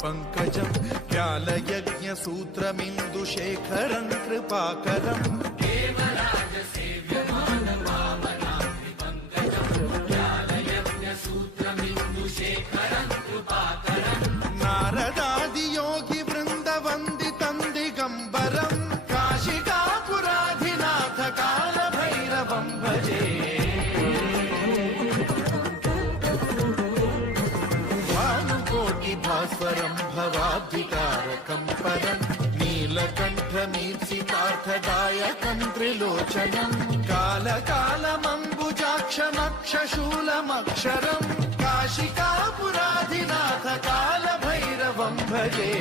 त्रिपङ्कजम् व्यालयज्ञसूत्रमिन्दुशेखरम् कृपाकरम् नारदादियोगिवृन्दवन्दितम् दिगम्बरम् काशिकापुराधिनाथ कालभैरवम् भजे भानुकोटिभास्वरम् भवाब्धितारकम् परम् नीलकण्ठमीप्सितार्थदायकम् त्रिलोचनम् कालकालमम्बुजाक्षमक्षशूलमक्षरम् काशिकापुराधिनाथ कालभैरवम् भजे